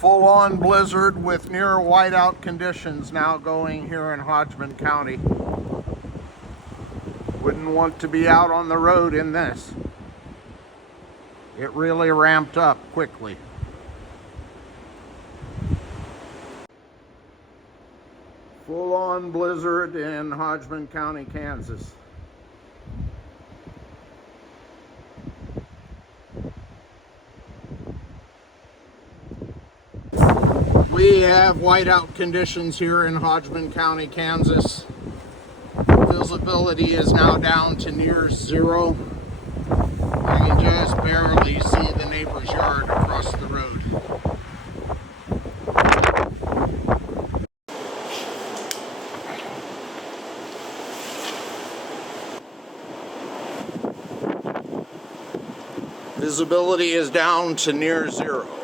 Full-on blizzard with near whiteout conditions now going here in Hodgman County. Wouldn't want to be out on the road in this. It really ramped up quickly. Full-on blizzard in Hodgman County, Kansas. We have whiteout conditions here in Hodgman County, Kansas. Visibility is now down to near zero. I can just barely see the neighbor's yard across the road. Visibility is down to near zero.